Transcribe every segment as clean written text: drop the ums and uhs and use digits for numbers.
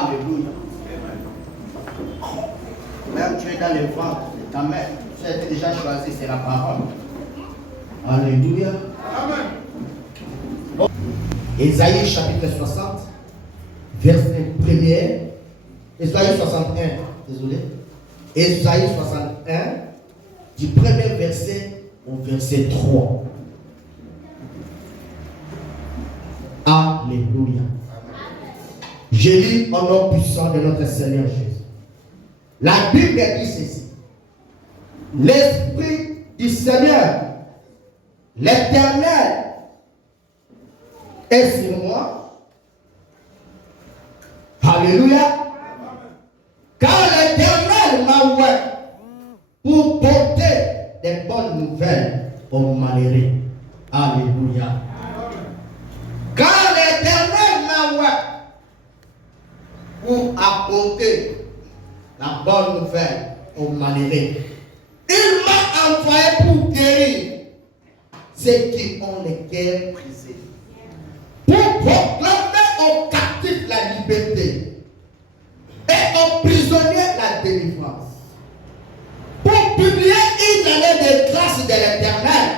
Alléluia. Même tu es dans le ventre de ta mère, tu as été déjà choisi, c'est la parole. Alléluia. Amen. Ésaïe chapitre 60, verset 1er. Ésaïe 61, désolé. Ésaïe 61, du premier verset au verset 3. Alléluia. Je lis au nom puissant de notre Seigneur Jésus. La Bible dit ceci. L'Esprit du Seigneur, l'Éternel, est sur moi. Alléluia. Car l'Éternel m'a ouvert pour porter des bonnes nouvelles aux malheureux. Alléluia. Car l'Éternel m'a ouvert pour apporter la bonne nouvelle aux malheureux. Il m'a envoyé pour guérir ceux qui ont les cœurs brisés, pour proclamer aux captifs la liberté et aux prisonniers la délivrance, pour publier une année de grâce de l'Éternel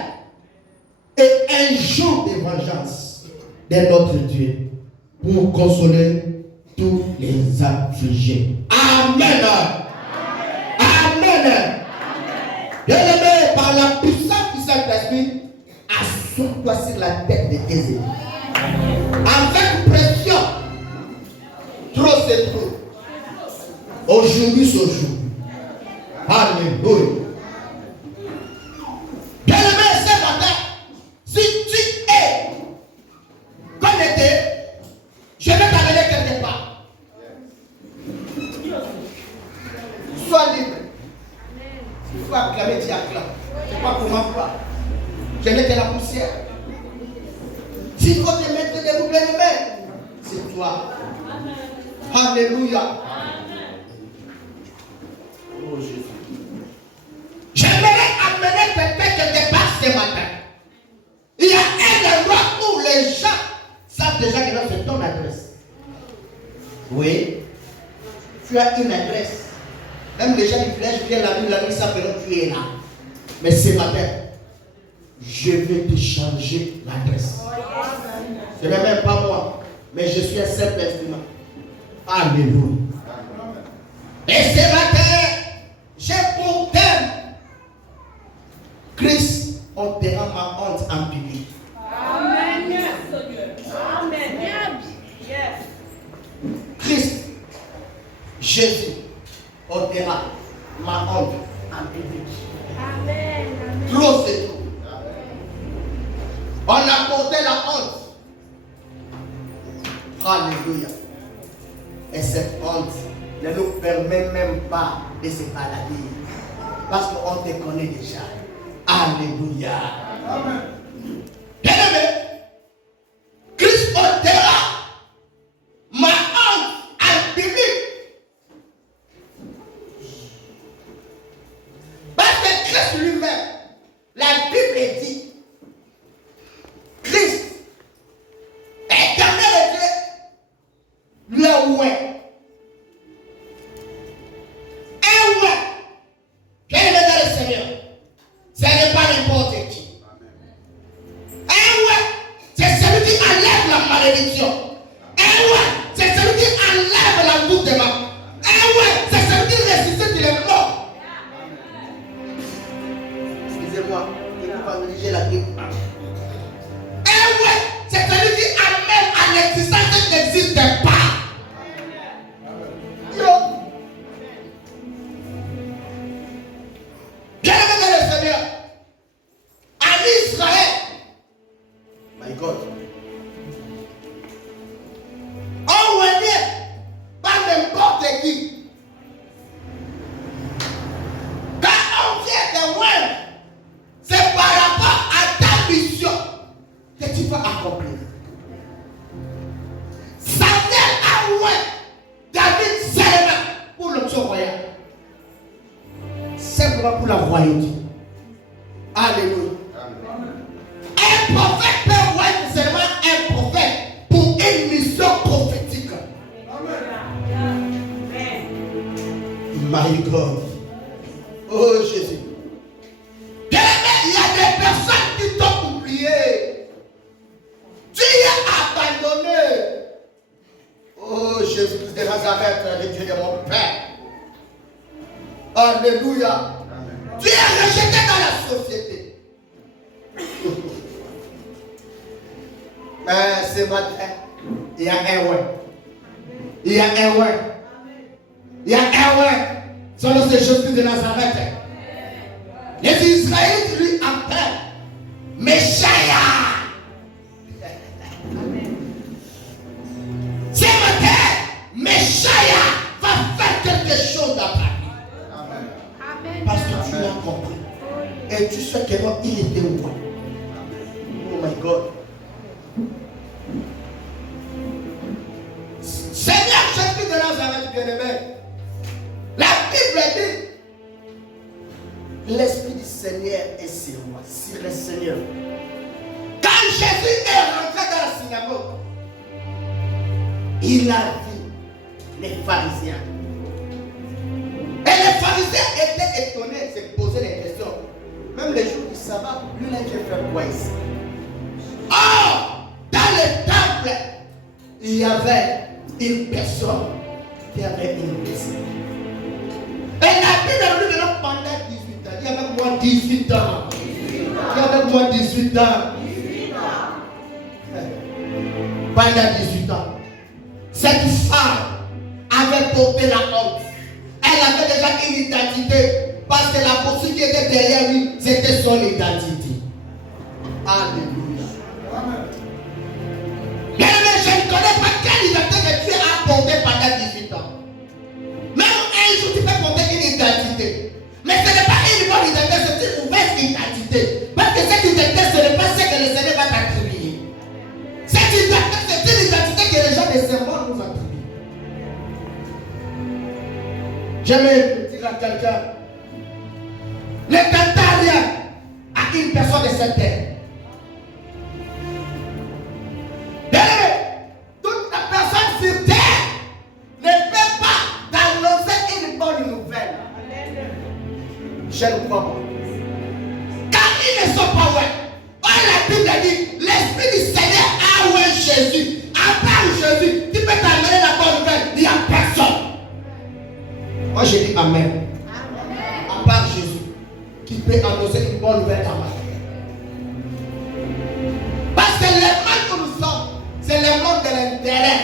et un jour de vengeance de notre Dieu, pour consoler tous les affligés. Amen. Amen. Bien-aimé, par la puissance du Saint-Esprit, assois-toi sur la tête de tes ennemis. Avec pression. Trop c'est trop. Aujourd'hui c'est aujourd'hui. Alléluia. Bien-aimé, ce matin, si tu es connecté, je vais t'amener quelque part. Sois libre. Il faut acclamer, tu acclames. Je ne sais pas comment faire. Je n'ai que la poussière. S'il faut te mettre debout, bien-aimé, c'est toi. Alléluia. Oh Jésus. J'aimerais amener quelqu'un quelque part ce matin. Il y a un endroit où les gens savent déjà que c'est ton adresse. Oui. Tu as une adresse. Même les gens du village viennent la nuit savent que tu es là. Mais ce matin, je vais te changer l'adresse. Ce n'est même pas moi, mais je suis un simple instrument. Alléluia. Et ce matin, j'ai pour thème Christ ôtera ma honte en public. Amen. Amen. Christ, Jésus, ôtera ma honte en public. Amen. Trop c'est tout. On a porté la honte. Alléluia. Et cette honte ne nous permet même pas de se balader. Parce qu'on te connaît déjà. Alléluia. Amen. Bien-aimé, Christ ôtera ma honte en public. Parce que Christ lui-même, la Bible dit, Christ, éternel Dieu, le oué. Un oué. Quel est le Seigneur? Ce n'est pas n'importe qui. Un oué, c'est celui qui enlève la malédiction. Un oué, c'est celui qui enlève la doute des mains. Un oué, c'est celui qui ressuscite les morts. Excusez-moi, il ne faut pas négliger la Bible. C'est celui qui amène à l'existence qui n'existe pas. Bien aimé le Seigneur, en Israël, my God, on venait par n'importe qui. Quand on vient de loin, c'est par rapport à ta mission que tu vas accomplir. Samuel a loué David seulement pour l'option royale. Simplement pour la royauté. Alléluia. Un prophète peut louer seulement un prophète pour une mission prophétique. My God. Oh Jésus. Il y a des personnes qui t'ont oublié. Tu es abandonné. Oh Jésus de Nazareth, le Dieu de mon Père. Alléluia. Tu es rejeté dans la société. Mais ce matin, il y a un ouais. Il y a un ouais. Il y a un ouais. Selon ces Jésus de Nazareth. Les Israélites lui appellent Meshaya. Ce matin, Meshaya va faire quelque chose dans ta vie. Parce que tu l'as compris. Et tu sais que non, il était où? Oh my God. Seigneur Jésus de Nazareth, bien-aimé. La Bible dit, l'Esprit du Seigneur est sur moi, sur le Seigneur. Quand Jésus est rentré dans la synagogue, il a vu les pharisiens. Et les pharisiens étaient étonnés, se posaient des questions. Même les jours du sabbat, lui, il a fait quoi ici? Or, dans le temple, il y avait une personne qui avait une blessure. Et la Bible nous dit pendant 18 ans. Il y avait moins 18 ans. Il y avait moins 18 ans. Pendant 18 ans. Cette femme avait porté la honte. Elle avait déjà une identité. Parce que la poursuite qui était derrière lui, c'était son identité. Alléluia. Mais je ne connais pas quelle identité que tu as portée pendant 18 ans. Même un jour, tu peux porter une identité. Mais ce n'est pas une bonne identité, c'est une mauvaise identité. Parce que cette identité, ce n'est pas ce que le Seigneur va t'attribuer. Cette identité, c'est une identité que les gens de ce monde nous attribuent. J'aimerais dire à quelqu'un, ne t'attends rien à une personne de cette terre. Toute la personne sur terre ne peut pas t'annoncer une bonne nouvelle. Je ne crois pas. Car ils ne sont pas ouverts. Or la Bible dit, l'Esprit du Seigneur a ouvert Jésus. À part Jésus, tu peux t'amener la bonne nouvelle. Il n'y a personne. Moi je dis Amen. À part Jésus, qui peut annoncer une bonne nouvelle dans ma vie. Parce que le mal que nous sommes, c'est le monde de l'intérêt.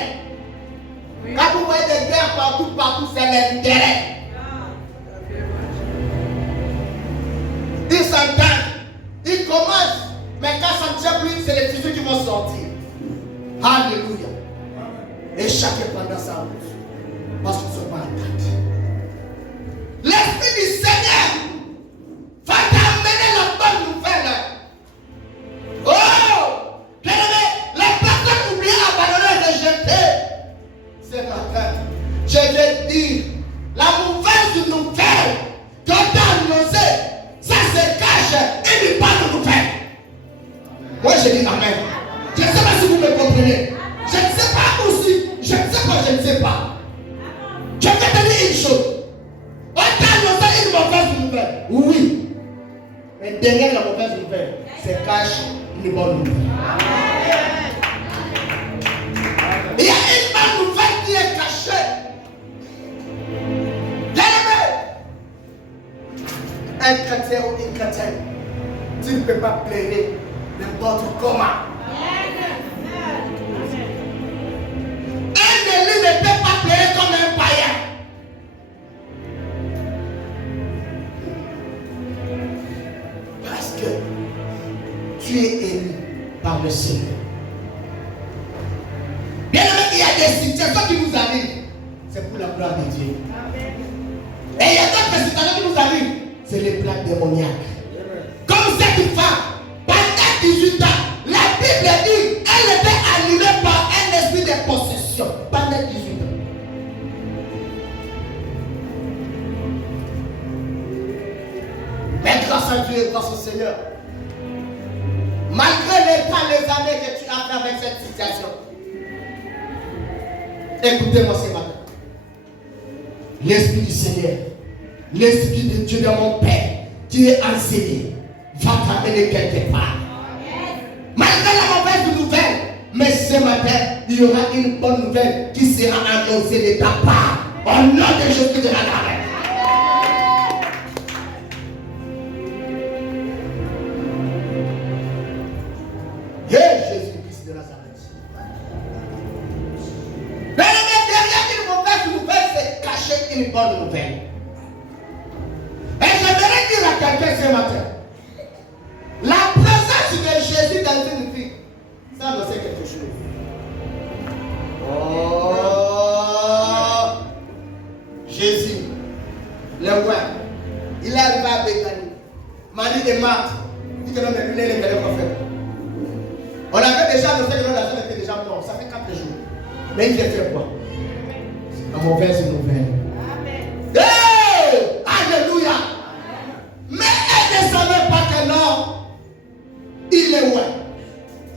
Quand vous voyez des guerres partout, c'est l'intérêt. Ils s'entendent, ils commencent, mais quand ça ne tient plus, c'est les fusils qui vont sortir. Alléluia. Et chacun pendant sa route. Parce qu'ils ne sont pas entendus. L'Esprit du Seigneur va t'amener la bonne nouvelle. Oh! Les personnes oubliées, abandonnées, rejetées. Ce matin, je vais dire la mauvaise nouvelle que tu as annoncée, ça se cache une bonne nouvelle. Moi je dis Amen. Je ne sais pas si vous me comprenez. Je ne sais pas aussi. Je ne sais pas. Je vais te dire une chose. On t'a annoncé une mauvaise nouvelle. Oui. Mais derrière la mauvaise nouvelle, se cache une bonne nouvelle. Il y a une bonne nouvelle qui est cachée. Un chrétien ou une chrétienne, tu ne peux pas plaider n'importe comment. Un élu ne peut pas plaider comme un païen. Parce que tu es élu par le Seigneur. Bien aimé, il y a des situations qui nous arrivent, c'est pour la gloire de Dieu. Et il y a d'autres situations qui nous arrivent, c'est les plaques démoniaques. Comme cette femme, pendant 18 ans, la Bible dit, elle était animée par un esprit de possession pendant 18 ans. Mais grâce à Dieu et grâce au Seigneur, malgré les temps, les années que tu as fait avec cette situation, écoutez-moi ce matin. L'Esprit du Seigneur L'Esprit de Dieu de mon Père, qui est enseigné, va t'amener quelque part. Malgré la mauvaise nouvelle, mais ce matin, il y aura une bonne nouvelle qui sera annoncée de ta part. Au nom de Jésus de Nazareth. Jésus-Christ de Nazareth. Mais derrière une mauvaise nouvelle, c'est caché une bonne nouvelle. Et j'aimerais dire à quelqu'un ce matin, la présence de Jésus dans une vie, ça nous sait quelque chose. Oh, Jésus, le roi, il est arrivé à Bethanie. Marie et Marthe, dit que non, mais lui, il est venu faire. On avait déjà annoncé que la femme était déjà morte, ça fait 4 jours. Mais il a fait quoi? La mauvaise nouvelle. Amen. Hey! Alléluia! Mais elle ne savait pas que non, il est loin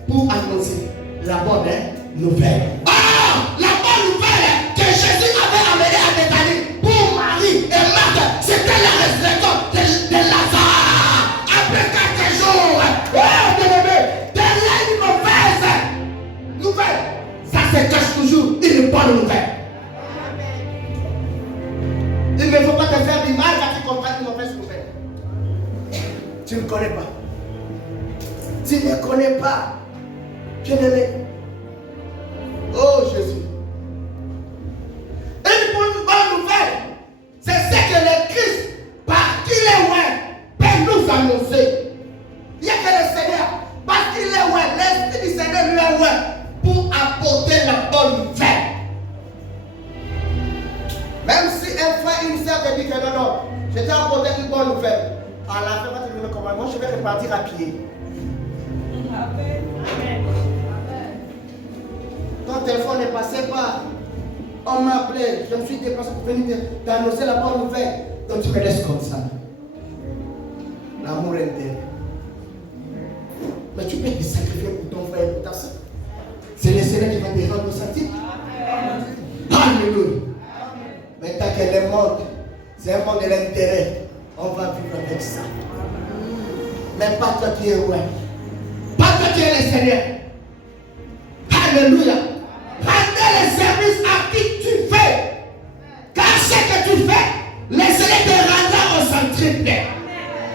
pour annoncer la bonne nouvelle. Ah! La bonne nouvelle que Jésus avait amenée à Bethanie pour Marie et Marthe, c'était la résurrection de Lazare. Après 4 jours, oh, bien-aimé, derrière une mauvaise nouvelle, ça se cache toujours une bonne nouvelle. Il ne faut pas te faire du mal quand tu comprends une mauvaise nouvelle. Tu ne connais pas. Tu ne connais pas. Bien-aimé. Oh Jésus. Une bonne nouvelle, c'est ce que le Christ, par qui il est loin, peut nous annoncer. Il n'y a que le Seigneur, parce qu'il est loin, l'Esprit du Seigneur lui est loin, pour apporter la bonne nouvelle. Même si un frère, une sœur te dit que non, non, je t'ai apporté une bonne nouvelle. À la fin, tu me le commandes, moi je vais repartir à pied. Amen. Ton téléphone n'est passé par. On m'a appelé, je me suis déplacé pour venir t'annoncer la bonne nouvelle. Donc tu me laisses comme ça. L'amour interne. Mais tu peux te sacrifier pour ton frère et pour ta soeur. C'est le Seigneur qui va te rendre sentir. Alléluia. Mais tant que le monde, c'est un monde de l'intérêt, on va vivre avec ça. Mais pas toi qui es loin. Pas toi qui es le Seigneur. Alléluia. Rendez le service à qui tu fais. Car ce que tu fais, le Seigneur te rendra au centripe.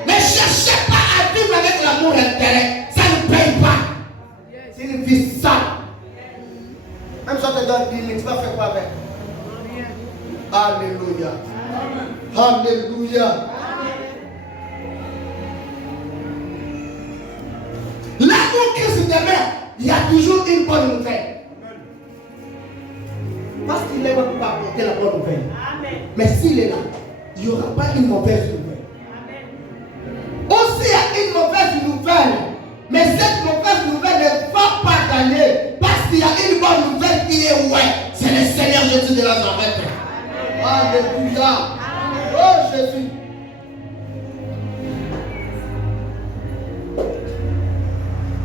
Ne cherchez pas à vivre avec l'amour intérêt. Ça ne paye pas. C'est une vie sale. Même si on te donne 10 000, tu vas faire quoi avec? Alléluia. Alléluia. Là où Christ demeure, il y a toujours une bonne nouvelle. Parce qu'il est là pour apporter la bonne nouvelle. Amen. Mais s'il est là, il n'y aura pas une mauvaise nouvelle. Amen. Aussi, il y a une mauvaise nouvelle. Mais cette mauvaise nouvelle ne va pas gagner. Parce qu'il y a une bonne nouvelle qui est ouais. C'est le Seigneur Jésus de Nazareth. Alléluia. Oh Jésus.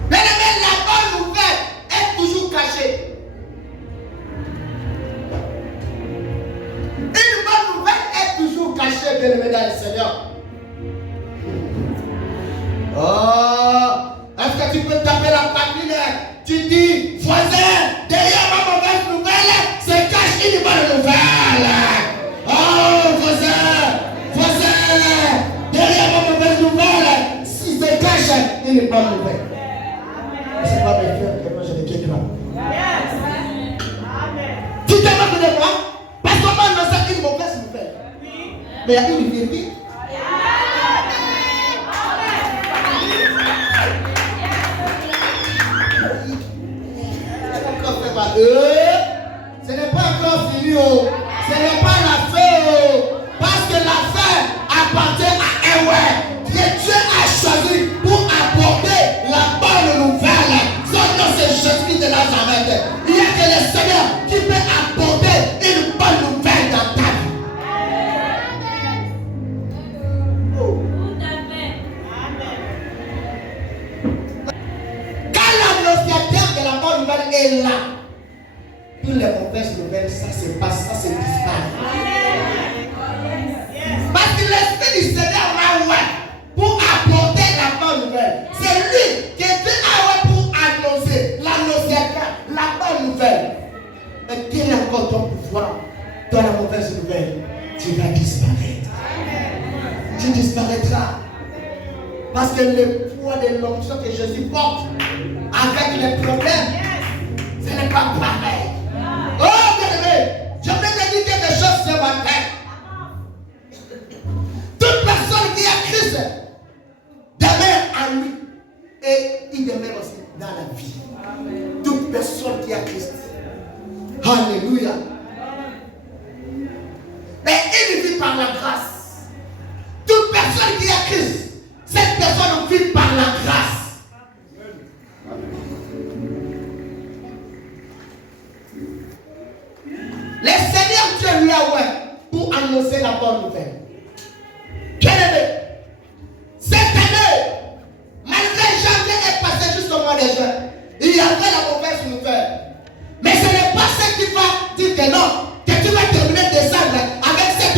Mais la bonne nouvelle est toujours cachée. Une bonne nouvelle est toujours cachée, bien-aimé dans le Seigneur. Oh, est-ce que tu peux taper la famille? Tu dis, voisin, derrière ma mauvaise nouvelle, se cache une bonne nouvelle. Oh, voisin, derrière ma mauvaise nouvelle, si se cache une bonne nouvelle. C'est pas mes frères que moi je ne quitte pas. Tu te moques de moi? Parce qu'on m'a annoncé une mauvaise nouvelle. Mais il y a une vérité. Ce n'est pas encore fini. Ce n'est pas la fin. Parce que la fin appartient à un ouais. Dieu a choisi pour apporter la bonne nouvelle. Son nom c'est Jésus de Nazareth. Il n'y a que le Seigneur qui peut apporter une bonne nouvelle dans ta vie. Quand l'annonciateur de la bonne nouvelle est là, toutes les mauvaises nouvelles, ça se passe, ça se disparaît. mauvaise nouvelle, tu vas disparaître. Tu disparaîtras. Parce que le poids de l'onction que Jésus porte avec les problèmes, ce n'est pas pareil. Oh, bien-aimé, je vais te dire quelque chose ce matin. Toute personne qui a Christ demeure en lui et il demeure aussi dans la vie. Toute personne qui a Christ. Alléluia. Mais il vit par la grâce. Toute personne qui a Christ, cette personne vit par la grâce. Le Seigneur Dieu lui a ouvert pour annoncer la bonne nouvelle. Bien-aimé, cette année, malgré janvier est passé jusqu'au mois de juin, il y avait la mauvaise nouvelle. Mais ce n'est pas ce qui va dire que non, que tu vas terminer décembre avec cette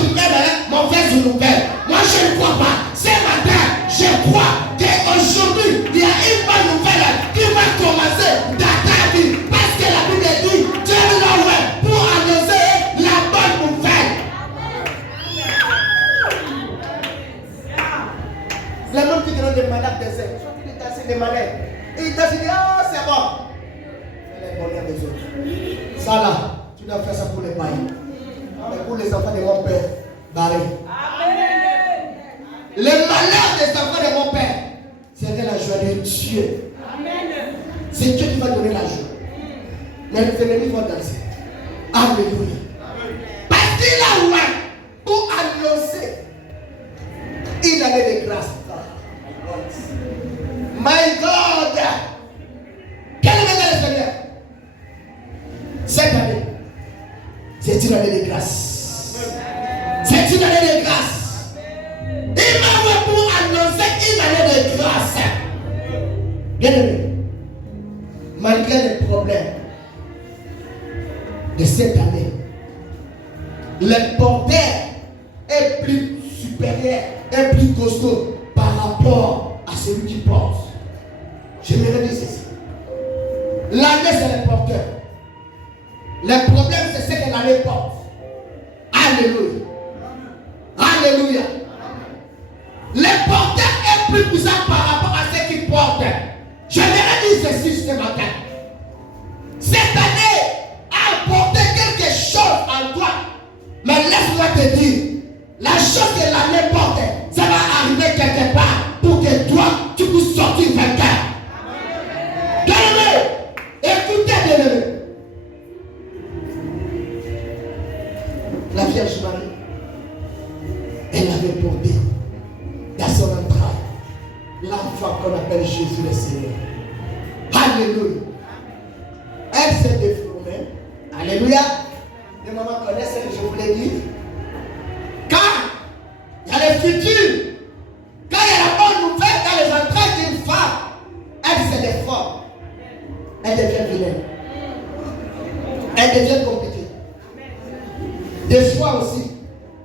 mauvaise nouvelle. Moi, je ne crois pas. Ce matin, je crois qu'aujourd'hui, il y a une bonne nouvelle qui va commencer dans ta vie. Parce que la Bible dit, Dieu l'a ouvert pour annoncer la bonne nouvelle. Les gens qui donnent des malades des ailes, soit ils tassent des malades. Et ils tassent, ils disent, oh, c'est bon. C'est le bonheur des autres. Ça là, tu dois faire ça pour les païens. Mais pour les enfants de mon père, barré. Le malheur des enfants de mon père, c'est la joie de Dieu. C'est Dieu qui va donner la joie. Mais les ennemis vont danser. Alléluia. Parce qu'il a ouvert pour annoncer une année de grâce. My God. Quelle est le Seigneur? Cette année, c'est une année de grâce. C'est une année de grâce. Il m'a ouvert pour annoncer une année de grâce. Bien aimé, malgré les problèmes de cette année, le porteur est plus supérieur, est plus costaud par rapport à celui qui porte. Je me redis ceci. L'année, c'est le porteur. Le problème, c'est ce que l'année porte. Alléluia. Alléluia. Le porteur est plus puissant par rapport à ce qu'il porte. Je me redis ceci ce matin. Cette année a apporté quelque chose en toi. Mais laisse-moi te dire, la chose que l'année porte, ça va arriver quelque part pour que toi, tu puisses sortir vainqueur. Bien-aimé, écoutez, bien-aimé. La Vierge Marie, elle avait porté dans son entraille l'enfant qu'on appelle Jésus le Seigneur. Alléluia. Elle s'est déformée. Alléluia. Les mamans connaissent ce que je voulais dire. Quand il y a le futur, quand il y a la bonne nouvelle dans les entrailles d'une femme, elle se déforme. Elle devient vilaine. Elle devient compliquée. Des fois aussi,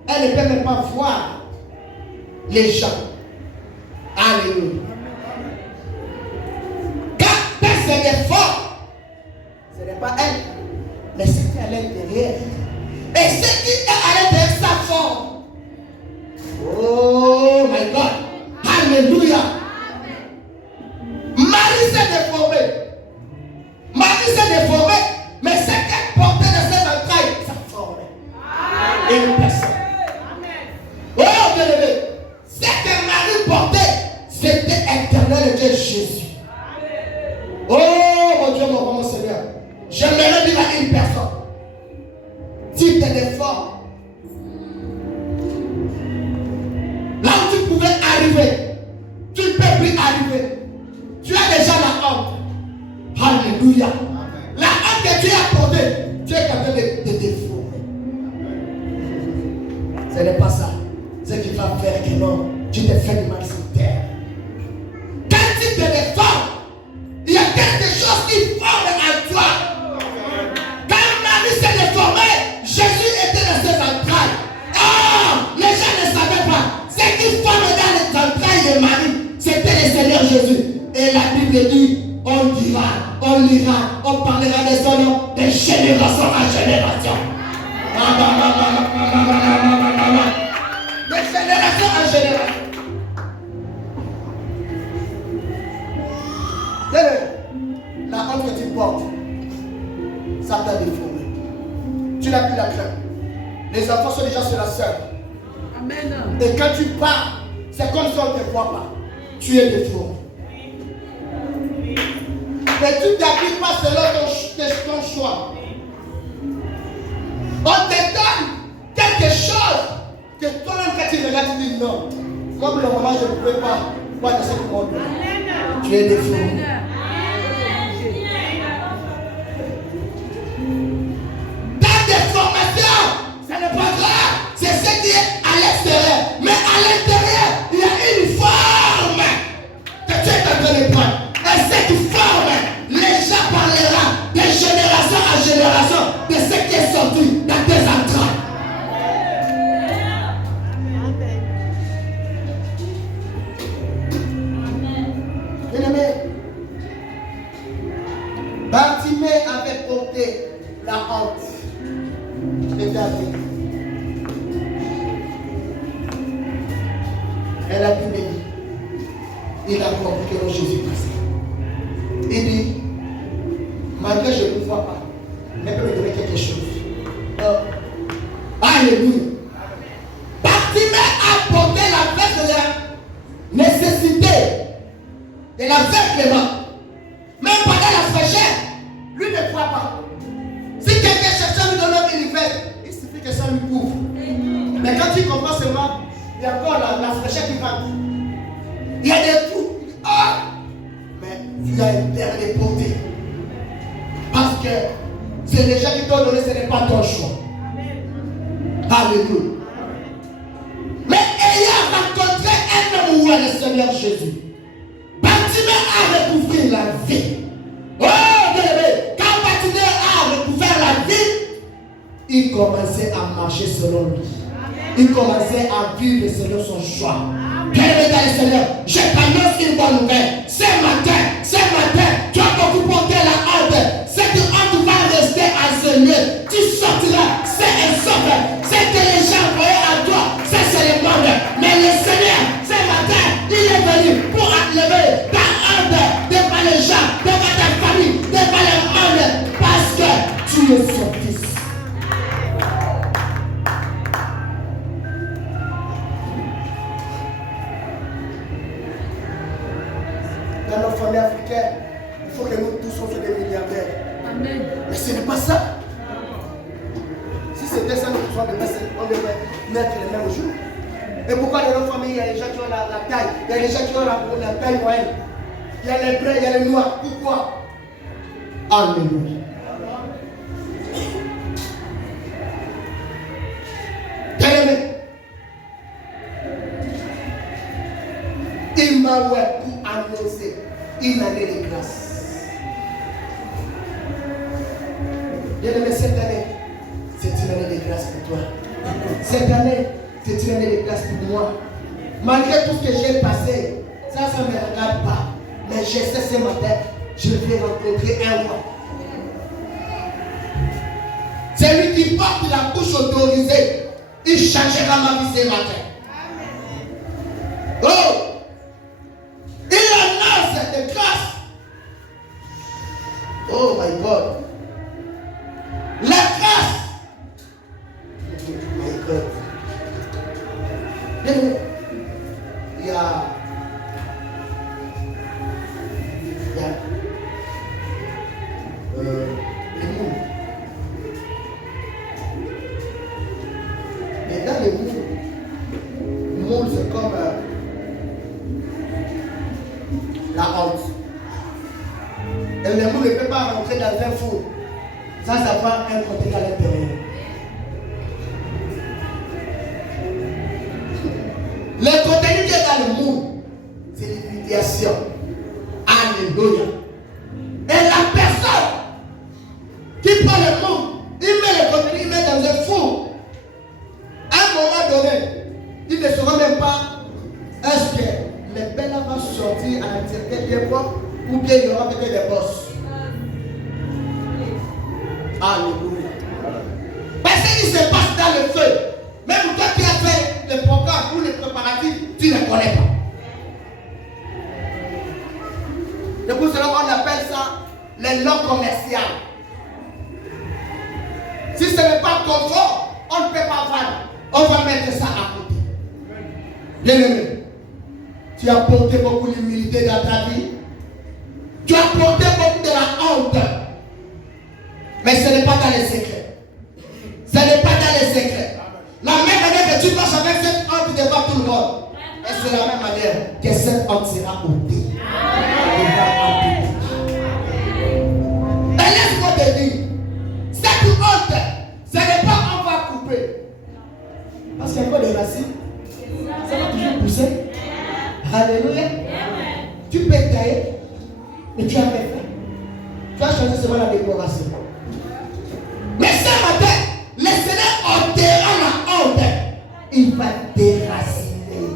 elle ne peut même pas voir les gens. Alléluia. Quand elle se déforme, ce n'est pas elle, mais ce qui est à l'intérieur. Et ce qui est à l'intérieur, sa forme. Oh my God. Alléluia. Marie s'est déformée. Marie s'est déformée, mais ce qu'elle portait de ses entrailles, ça formait une personne. Oh bien-aimé, ce que Marie portait, c'était éternel Dieu Jésus. Oh mon Dieu, mon Seigneur, j'aimerais dire à une personne, si tu es déformé, là où tu pouvais arriver, tu ne peux plus arriver. Tu as déjà la honte. Alléluia. La honte que tu as portée, tu es capable de déformer. Ce n'est pas ça. Ce qui va faire que non, tu te fais du mal sur terre. Quand tu te déformes, il y a quelque chose qui forme en toi. Quand Marie s'est déformée, Jésus était dans ses entrailles. Oh, les gens ne savaient pas. Ce qui forme dans les entrailles de Marie, c'était le Seigneur Jésus. Et la Bible dit, on dira, on lira, on parlera de son nom de génération en génération. formation déjà sur la sœur. Amen. Et quand tu pars, c'est comme si on ne te voit pas. Tu es détourné. Et tu ne t'habilles pas selon ton choix. On te donne quelque chose que toi-même quand tu regardes, tu dis non. Moi, pour le moment, je ne peux pas. Moi, je sais que mon Dieu. Tu es détourné. Ta déformation, ce n'est pas grave. C'est ce qui est à l'extérieur. Mais à l'intérieur, il y a une forme que tu es en train de prendre. Et cette forme, les gens parleront de génération en génération de ce qui est sorti dans tes entrailles. Bien-aimé, Bartimée avait porté la honte de David. Elle a Bible dit, il a compris que Jésus passait. Il dit, malgré je ne vois pas, mais peut me donner quelque chose. Alléluia. Bartimée a porté la paix de la nécessité, de l'aveuglement. Même pendant la fraîcheur, lui ne croit pas. Si quelqu'un cherche à lui donner un univers, il suffit que ça lui couvre. Mais quand tu comprends seulement, il y a encore la fraîcheur qui rentre. Il y a des trous. Ah! Mais tu as une dernière portée. Parce que c'est les gens qui t'ont donné, ce n'est pas ton choix. Alléluia. Mais ayant rencontré un homme où est le Seigneur Jésus, Bartimée a recouvert la vie. Oh, bien-aimé, quand Bartimée a recouvert la vie, il commençait à marcher selon lui. Il commençait à vivre selon son choix. Bien-aimé dans le Seigneur, je t'annonce une bonne nouvelle. Ce matin, tu as beaucoup porté la honte. Cette honte va rester à ce lieu. Tu sortiras, c'est un sauf. C'est que les gens voyaient à toi, ça c'est le monde. Mais le Seigneur, ce matin, il est venu pour enlever ta honte devant les gens, devant ta famille, devant le monde. Parce que tu es son fils. Dans nos familles africaines, il faut que nous tous soyons des milliardaires. Amen. Mais ce n'est pas ça. Si c'était ça, on devrait mettre les mêmes jours. Et pourquoi dans nos familles, il y a des gens qui ont la taille, il y a des gens qui ont la taille moyenne, il y a les bruns, il y a les noirs. Pourquoi? Alléluia. Bien-aimé, il m'a pour annoncer une année de grâce. Bien-aimé, cette année, c'est une année de grâce pour toi. Cette année, c'est une année de grâce pour moi. Malgré tout ce que j'ai passé, ça ne me regarde pas. Mais je sais ce matin, je vais rencontrer un roi. C'est lui qui porte la bouche autorisée. Il changera ma vie ce matin. Oh! Il annonce de grâce. Oh my God. La grâce. My God. Il y a les moules. Mais dans les moules, c'est comme la honte. Et les moules ne peuvent pas rentrer dans un four. Ça va un côté à l'intérieur. Le contenu qui est dans le moule, c'est l'humiliation. Alléluia. Et la personne qui prend le moule, il met le contenu, il met dans un four. À un moment donné, il ne saura même pas est-ce que les belles vont sortir à l'intérieur bien propre ou bien il y aura peut-être des bosses. Alléluia. Parce qu'il se passe dans le feu. Même toi qui as fait le programme ou les préparatifs, tu ne connais pas. C'est pour cela qu'on appelle ça les non commerciales. Si ce n'est pas confort, on ne peut pas vendre. mettre ça à côté. Bien aimé, tu as porté beaucoup d'humilité dans ta vie. Tu as porté beaucoup de la honte. Mais ce n'est pas dans les secrets. Ce n'est pas dans les secrets. La même manière que tu marches avec cette honte devant tout le monde, et c'est la même manière que cette honte sera ôtée. Et laisse-moi te dire, cette honte, ce n'est pas on va couper. Parce qu'il y a encore des racines. Ça va toujours pousser. Alléluia. Tu peux tailler, mais tu as rien fait. Tu as choisi seulement la décoration. Mais ce matin, le Seigneur ôtera la honte. Il va déraciner.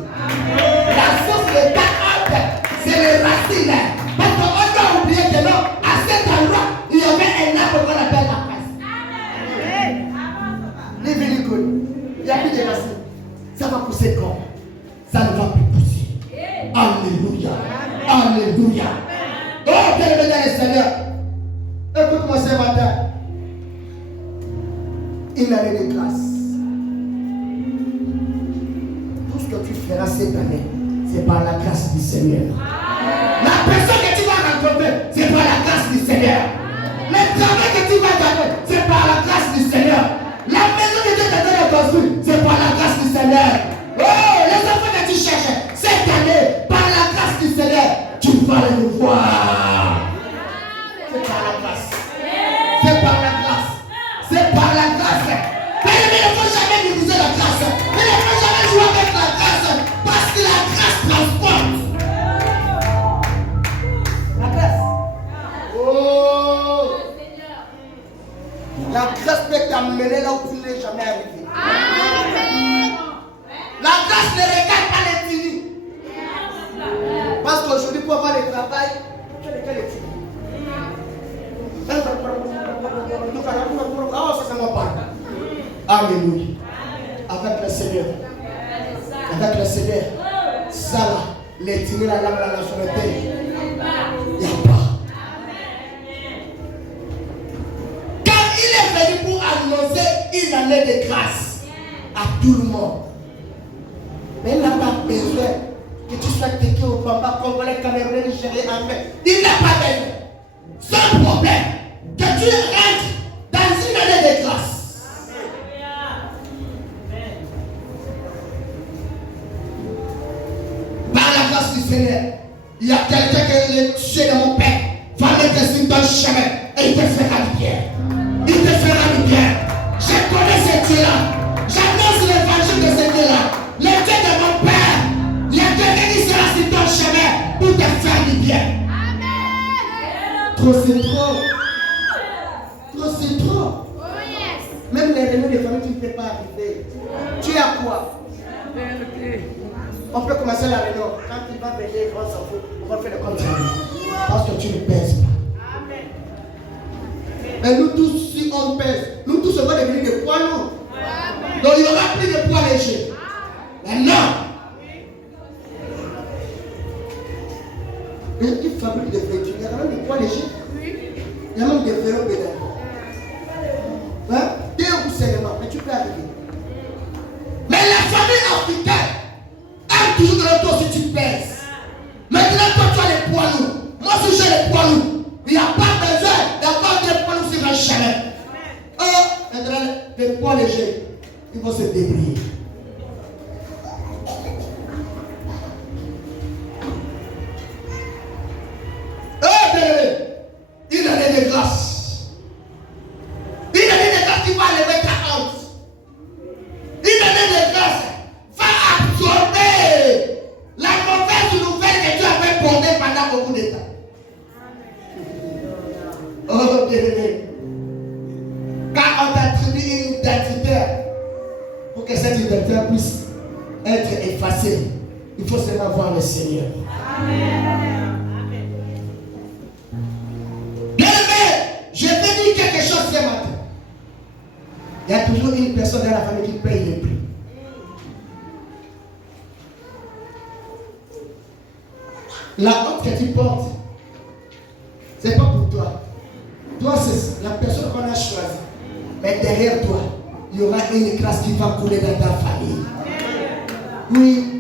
La source de ta honte, c'est les racines. Parce qu'on doit oublier que non, à cet endroit, il y avait un arbre qu'on appelle la casse. Il n'y a plus de racines. Ça va pousser comme. Ça ne va plus pousser. Alléluia. Alléluia. Oh, bien-aimé dans le Seigneur. Écoute-moi ce matin. Une année de grâce. Tout ce que tu feras cette année, c'est par la grâce du Seigneur. La personne que tu vas rencontrer, c'est par la grâce du Seigneur. Le travail que tu vas gagner, c'est par la grâce du Seigneur. La maison que Dieu t'a donné à construire, c'est par la grâce du Seigneur. Oh, les enfants que tu cherches, cette année, par la grâce du Seigneur, tu vas les voir. C'est par la grâce. C'est par la grâce. C'est par la grâce. Mais il ne faut jamais diviser la grâce. Il ne faut jamais jouer avec la grâce. Parce que la grâce transporte. La grâce. Oh. La grâce peut t'amener là où tu n'es jamais arrivé. La grâce ne regarde pas les finis. Parce qu'aujourd'hui, pour avoir le travail, tu regardes les finis. Oh, c'est ça mon père. Alléluia. Avec le Seigneur. Avec le Seigneur. Ça là, les finis, la langue, la nationalité. Il n'y a pas. Car il est venu pour annoncer une année de grâce à tout le monde. Mais il n'a pas besoin que tu sois tequé au Bamba, Congolais, Camerounais, Nigériens, Anglais. Il n'a pas besoin. Sans problème que tu rentres dans une année de grâce. Par la grâce du Seigneur, il y a quelqu'un qui est le Dieu de mon Père va mettre sur ton chemin et il te fera du bien. Il te fera du bien. Je connais ce Dieu-là. J'annonce l'évangile de ce Dieu-là. Le Dieu de mon Père, il y a quelqu'un qui sera sur ton chemin pour te faire du bien. Trop c'est trop. Trop c'est trop. Même les réunions de famille, tu ne peux pas arriver. Tu as quoi? On peut commencer la réunion. Quand il va venir, on s'en fout. On va faire le compte. Parce que tu ne pèses pas. Mais nous tous, si on pèse, nous tous, on va devenir des poids lourds. Donc il n'y aura plus de poids légers. Maintenant, il fabrique des voitures. Il y a même des poids légers. Il y a même des vélos pédales. Hein? 2 roues seulement, mais tu peux arriver. Mais la famille africaine aime toujours de l'autre si tu pèses. Maintenant, toi, tu as les poids lourds. Moi, si j'ai les poids lourds, il n'y a pas besoin d'avoir des poids lourds sur un chemin. Oh, maintenant, les poids légers, ils vont se débrouiller. Une année de grâce. Une année de grâce qui va lever ta honte. Une année de grâce va absorber la mauvaise nouvelle que tu avais portée pendant beaucoup de temps. Oh bien-aimé. Quand on t'attribue une identité, pour que cette identité puisse être effacée, il faut seulement voir le Seigneur. Amen. Je vais dire quelque chose ce matin. Il y a toujours une personne dans la famille qui paye les prix. La honte que tu portes, ce n'est pas pour toi. Toi, c'est la personne qu'on a choisie. Mais derrière toi, il y aura une grâce qui va couler dans ta famille. Oui.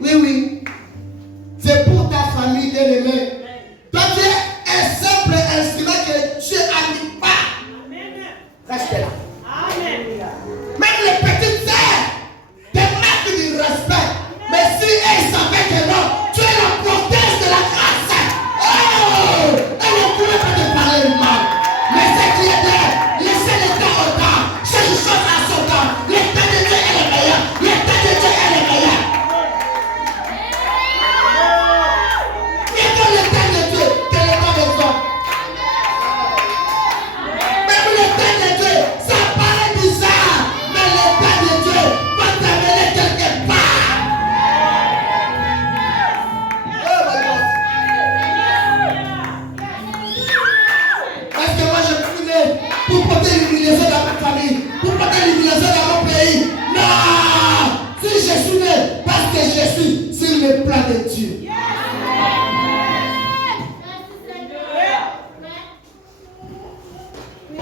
Oui, oui. C'est pour ta famille, bien-aimé. Toi, tu es un simple instrument que Dieu n'anime pas. Reste là. Même les petites sœurs te marquent du respect. Mais si elles savaient que non, tu es la porteuse de la grâce. Oh, elles ne pourraient pas te parler mal. Mais ce qui est de laisser le temps au temps. Chaque chose à son temps. Le temps de Dieu est le meilleur. Le temps de Dieu est le meilleur. Et que le temps de Dieu, que le temps des hommes. Même le temps de Dieu, ça paraît bizarre. Mais le temps de Dieu va t'amener quelque part. Oh my God. Parce que moi je suis né pour porter l'humiliation dans ma famille, pour porter l'humiliation dans mon pays. Non! Si je suis né parce que je suis sur le plan de Dieu.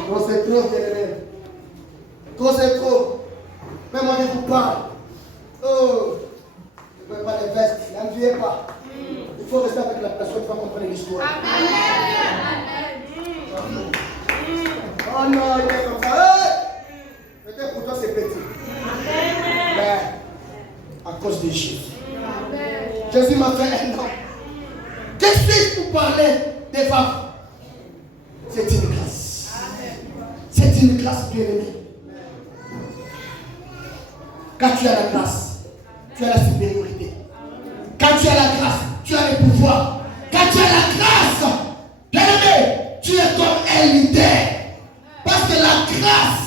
Trop c'est trop, bien-aimé. Trop c'est trop. Même moi je vous parle. Oh, je ne peux pas les vestes, n'enviez pas. Il faut rester avec la personne qui va comprendre l'histoire. Oh non, il est comme ça. Hey! Peut-être pour toi c'est petit. Mais à cause de Jésus. Jésus m'a fait un nom. Qu'est-ce que je pour parler des femmes? C'est une grâce. C'est une grâce bien-aimée. Quand tu as la grâce, tu as la supériorité. Quand tu as la grâce, tu as le pouvoir. Quand tu as la grâce, bien-aimé, tu es comme un leader. Parce que la grâce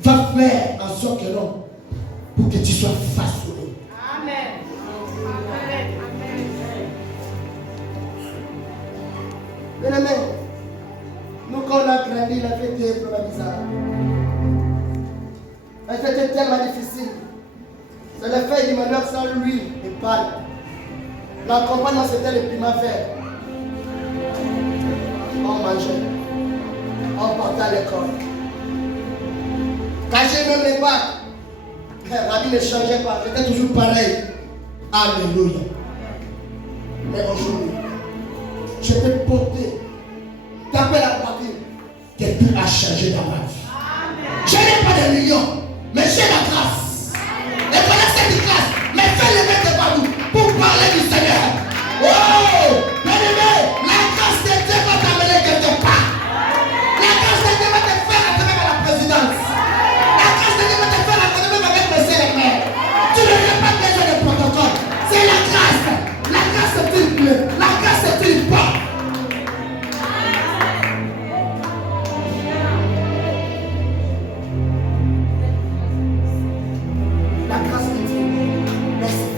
va faire en sorte que non, pour que tu sois façonné. Amen. Bien-aimé, nous quand on a grandi, la vie était vraiment bizarre. Elle était tellement difficile. C'est le fait du malheur sans lui et pas. L'accompagnement c'était le primavera. On mangeait. On partait à l'école. Quand j'ai même les bacs, la vie ne changeait pas. J'étais toujours pareil. Alléluia. Mais aujourd'hui, je peux porter, taper la poitrine, que tout a changé dans ma vie. Je n'ai pas de millions, mais j'ai la grâce. Et voilà cette grâce, mais fais le mettre devant nous pour parler du Seigneur. Oh, bien-aimé, la grâce de Dieu va t'amener quelque part. La grâce de Dieu va te faire entrer à la présidence. La grâce de Dieu va te faire entrer même avec le Seigneur. Tu n'as pas besoin de protocole. C'est la grâce. La grâce c'est une clé. La grâce c'est une porte. La grâce de Dieu. Merci.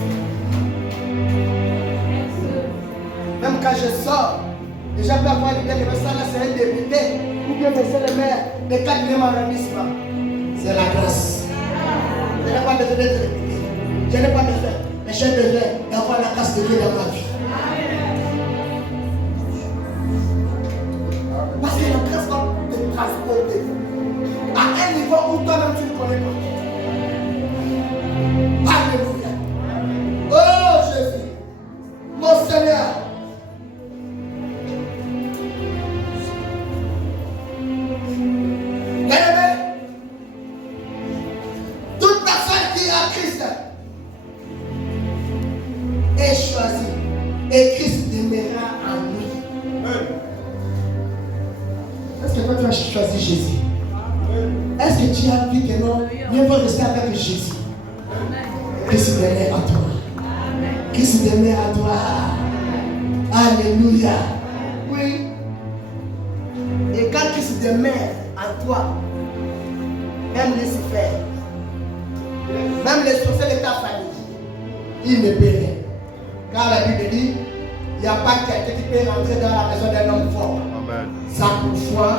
Même quand je sors, déjà peux avoir l'idée de me là, c'est un député ou bien monsieur le maire de 4e arrondissement. C'est la grâce. Je n'ai pas besoin d'être député. Je n'ai pas besoin. Mais j'ai besoin d'avoir la grâce de Dieu dans ma vie. Parce que la grâce va te transporter à un niveau où toi-même tu ne connais pas. Alléluia. Oh Jésus, mon Seigneur. Bien-aimé, toute personne qui a Christ est choisie et Christ demeurera en lui. Est-ce que toi tu as choisi Jésus? Est-ce que tu as vu que non, mieux vaut rester avec Jésus? Christ demeure en toi. Christ demeure en toi. Alléluia. Oui. Et quand Christ demeure en toi, même Lucifer, même les sorciers de ta famille, ils ne paient rien. Car la Bible dit, il n'y a pas quelqu'un qui peut rentrer dans la maison d'un homme fort. Amen. Sans toutefois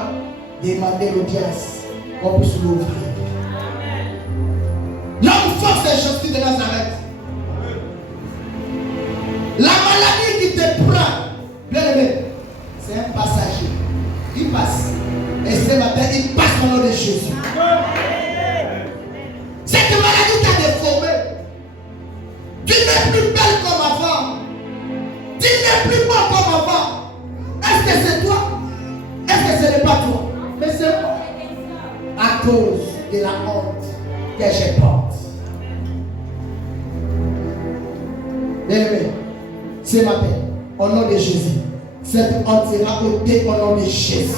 demander l'audience qu'on puisse l'ouvrir. L'homme fort, c'est Jésus de Nazareth. La maladie qui te prend, bien aimé, c'est un passager. Il passe. Et ce matin, il passe au nom de Jésus. que je porte. Bien-aimé, ce matin, au nom de Jésus, cette honte sera ôtée au nom de Jésus.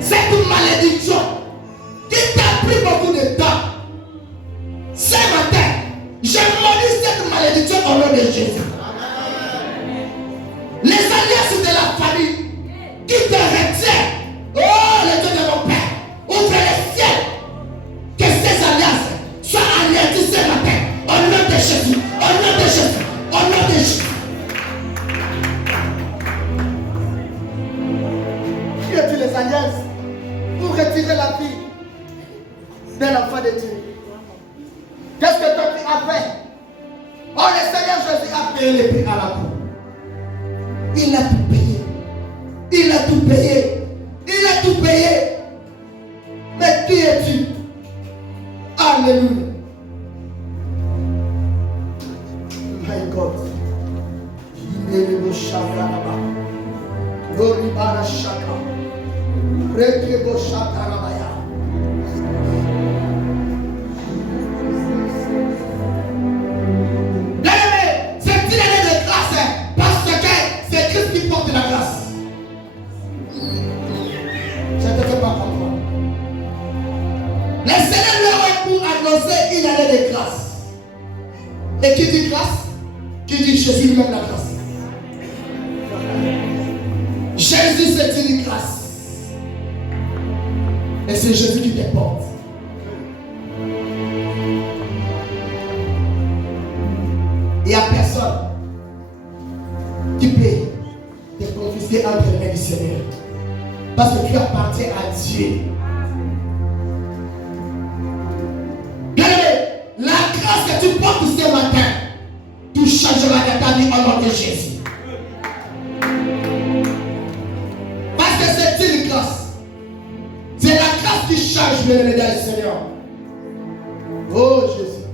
Cette malédiction qui t'a pris beaucoup de temps, ce matin, je maudis cette malédiction au nom de Jésus. Les alliances de la famille qui te retiennent, oh le Dieu de mon Père, ouvre les ciels, que ces alliances soient anéanties ce matin, au nom de Jésus, au nom de Jésus, au nom de Jésus. Qui est-il les alliances pour retirer la vie d'un enfant de Dieu? Qu'est-ce que ton prix a fait? Oh, le Seigneur Jésus a payé le prix à la croix. Il a tout payé. Il a tout payé. Il a tout payé. Mais qui es-tu? Alléluia. My God. Il est le Shakaraba. Glory Bara Shaka. Rekebo Shakarabaya. Le Seigneur leur a pour annoncer une année de grâce. Et qui dit grâce? Qui dit Jésus lui-même la grâce. Jésus c'est une grâce. Et c'est Jésus qui te porte. Il n'y a personne qui peut te confisquer entre les mains du Seigneur. Parce que tu appartiens à Dieu. La grâce que tu portes ce matin, tu changeras de ta vie au nom de Jésus. Parce que c'est une grâce. C'est la grâce qui change le médaille du Seigneur. Oh Jésus.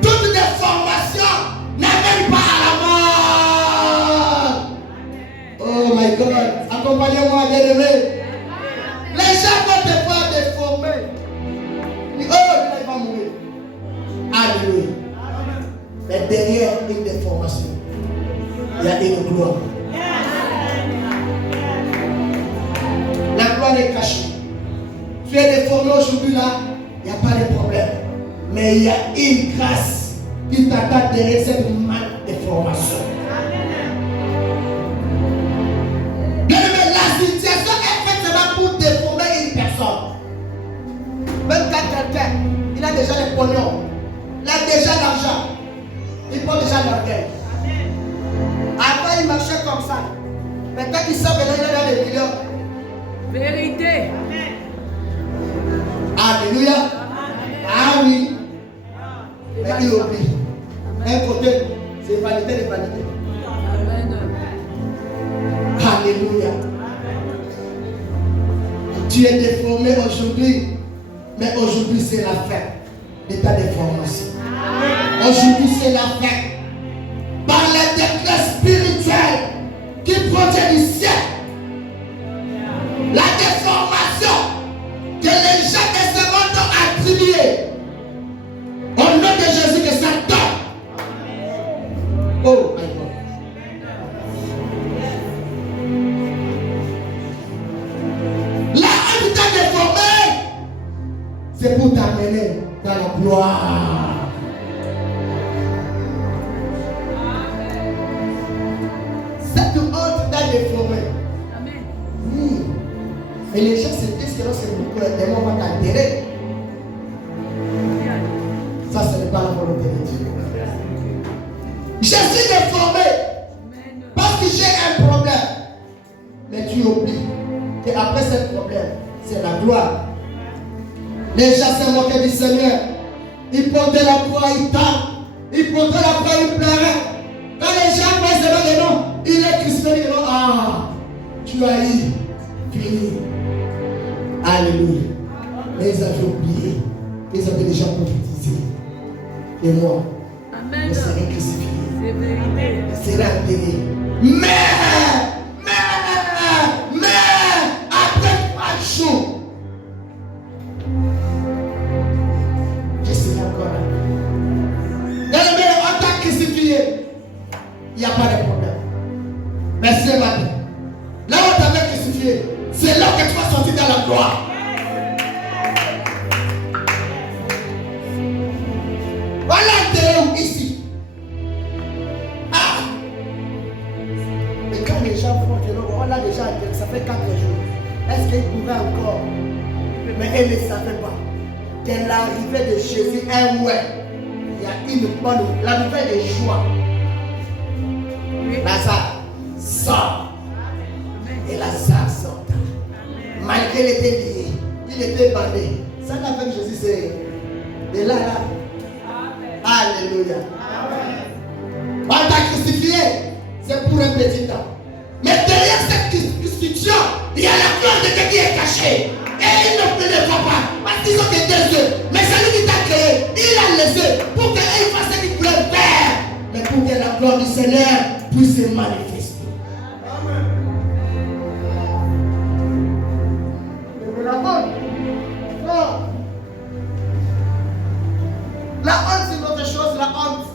Toutes les formations n'amènent pas à la mort. Oh my God, accompagnez-moi, bien-aimé. Les gens vont te voir déformer. Oh, il va mourir. Alléluia. Mais derrière une déformation, il y a une gloire. La gloire est cachée. Tu es déformé aujourd'hui là, il n'y a pas de problème. Mais il y a une grâce qui t'attend derrière cette déformation. La situation est faite seulement pour déformer une personne. Même quand quelqu'un, il a déjà les pognons, il a déjà l'argent, il prend déjà l'orgueil. Avant il marchait comme ça. Maintenant qu'il sort maintenant il est dans les millions. Vérité. Alléluia. Ah oui. Mais il oublie. Un côté, c'est vanité de vanité. Amen. Alléluia. Tu es déformé aujourd'hui, mais aujourd'hui c'est la fin de ta déformation. Aujourd'hui c'est la fin. Par la décret spirituelle qui provient du ciel, la déformation que les gens de ce monde ont attribuée, au nom de Jésus que ça tombe. Oh my God. La honte t'a déformé, c'est pour t'amener dans la gloire. Cette honte t'a déformé. Oui. Et les gens se disent que lorsque le démon va t'altérer, ça ce n'est pas la volonté de Dieu. Je suis déformé parce que j'ai un problème. Mais tu oublies qu'après ce problème, c'est la gloire. Les gens se moquaient du Seigneur. Ils portaient la croix, ils tapent. Ils portaient la croix, ils pleuraient. Quand les gens voient ce nom, il est crispé, ils disent ah, tu as eu fini. Alléluia. Mais ils avaient oublié. Ils avaient déjà prophétisé. Et moi, Amen. je serai crucifié. C'est vérité. Je serai enterré. Mais, après 3 jours, je suis encore là. Bien-aimé, on t'a crucifié. Il n'y a pas de problème. Mais ce matin, là où on t'avait crucifié, c'est là que tu vas sortir dans la gloire. Voilà l'intérêt ici. Ah! Mais quand les gens font que on a déjà, ça fait 4 jours. Est-ce qu'ils pouvaient encore? Mais elles ne savaient pas que l'arrivée de Jésus est où? Il y a une bonne, l'arrivée de joie. Lazare sort. Et Lazare sort. Malgré qu'il était lié, il était bandé. Ça n'a fait que Jésus, c'est de là. Alléluia. On t'a crucifié, c'est pour un petit temps. Mais derrière cette crucifixion, il y a la gloire de Dieu qui est cachée. Et il ne le voit pas. Parce qu'ils ont que 2 yeux. Mais celui qui t'a créé, il a laissé pour qu'il fasse une couleur verte. Mais pour que la gloire du Seigneur puisse se manifester. La honte. Non. La honte, c'est une autre chose, la honte.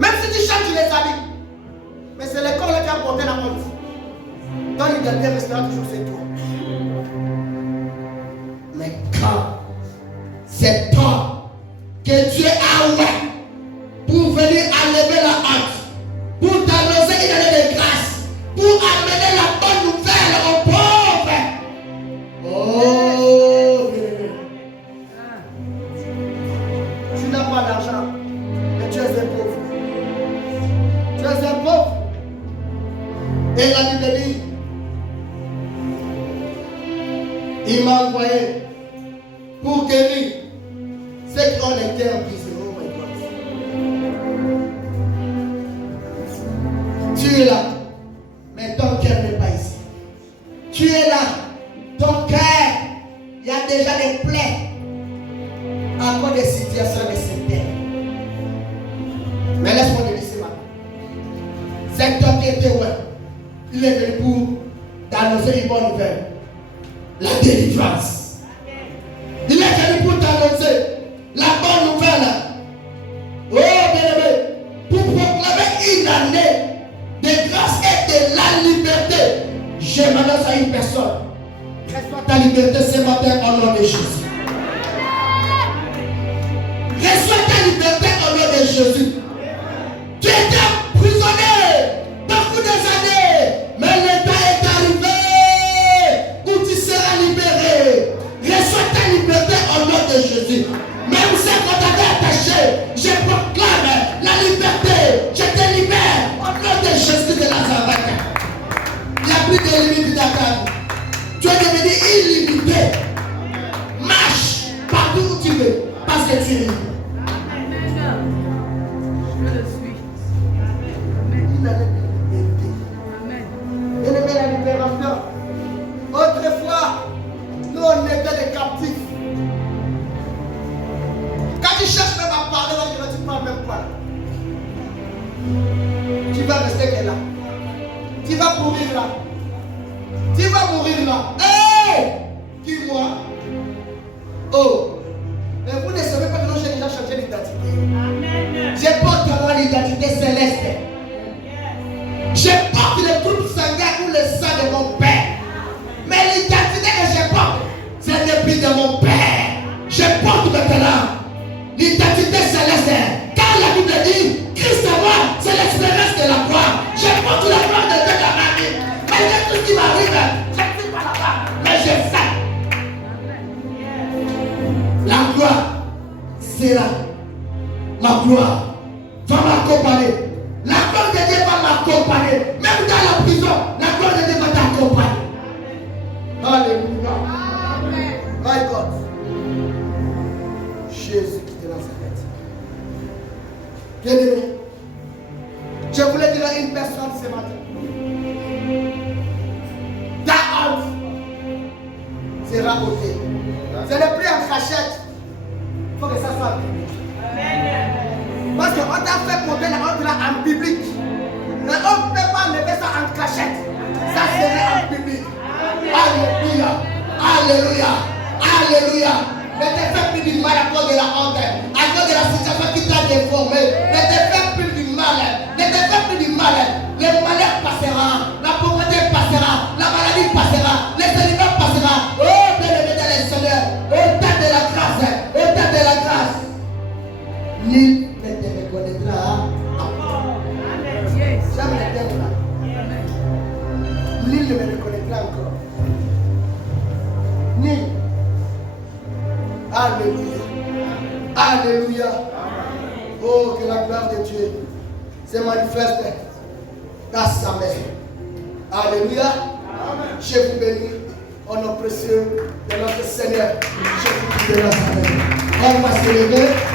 Même si tu chantes, tu les habilles. Mais c'est le corps qui a porté la honte. Ton identité restera toujours c'est toi. Mais quand c'est toi que Dieu a ouvert pour venir enlever la honte, pour t'annoncer une année de grâce, pour amener la bonne nouvelle aux pauvres. Oh, tu n'as pas d'argent, mais tu es un pauvre. Tu es un pauvre. Et la Bible dit, il m'a envoyé pour guérir ceux qui ont les cœurs brisés. Oh my God. Tu es là, mais ton cœur n'est pas ici. Tu es là, ton cœur, il y a déjà des plaies à cause des situations de cette terre. Mais laisse-moi te dire ce matin. Cet homme qui était ouais, il est venu pour t'annoncer une bonne nouvelle. La délivrance. Il est venu pour t'annoncer la bonne nouvelle. Oh bien-aimé, pour proclamer une année de grâce et de la liberté. Je m'annonce à une personne. Reçois ta liberté ce matin au nom de Jésus. Reçois ta liberté au nom de Jésus. Tu étais emprisonné beaucoup des années, mais le temps est arrivé où tu seras libéré. Reçois ta liberté au nom de Jésus. Même si on t'avait attaché, je proclame la liberté. Je te libère au nom de Jésus de Nazareth. Il n'y a plus de limite dans ta vie. Tu es devenu illimité. Marche partout où tu veux parce que tu es libre. Je le suis. Il a liberté. Amen. Il aimait la libération. Autrefois, nous on était des captifs. Quand tu cherches même à parler, tu ne parles même pas. Tu vas rester là. Tu vas mourir là. Tu vas mourir là. Hé! Dis-moi. Oh! Mais vous ne savez pas que nous j'ai déjà changé d'identité. Je porte alors l'identité céleste. Je porte le groupe sanguin ou le sang de mon père. Mais l'identité que je porte, c'est le prix de mon père. Je porte maintenant l'identité céleste. Car la Bible dit, Christ à moi, c'est l'expérience de la croix. Je porte la gloire de Dieu dans ma vie. Malgré tout ce qui m'arrive, je ne suis pas là-bas. Mais je sais. La gloire sera ma gloire. Va m'accompagner. La gloire de Dieu va m'accompagner. Même dans la prison, la gloire de Dieu va t'accompagner. Alléluia. My God. Jésus qui te Nazareth. Bien-aimé, je voulais dire à une personne ce matin. Ta honte sera ôtée. Ce n'est plus en cachette. Il faut que ça soit en public. Parce qu'on t'a fait porter la honte là en public. Nul ne me reconnaîtra encore. Nul. Alléluia. Alléluia. Oh, que la gloire de Dieu se manifeste dans sa maison. Alléluia. Je vous bénis au nom précieux de notre Seigneur. Je vous bénis dans sa maison. On va se lever.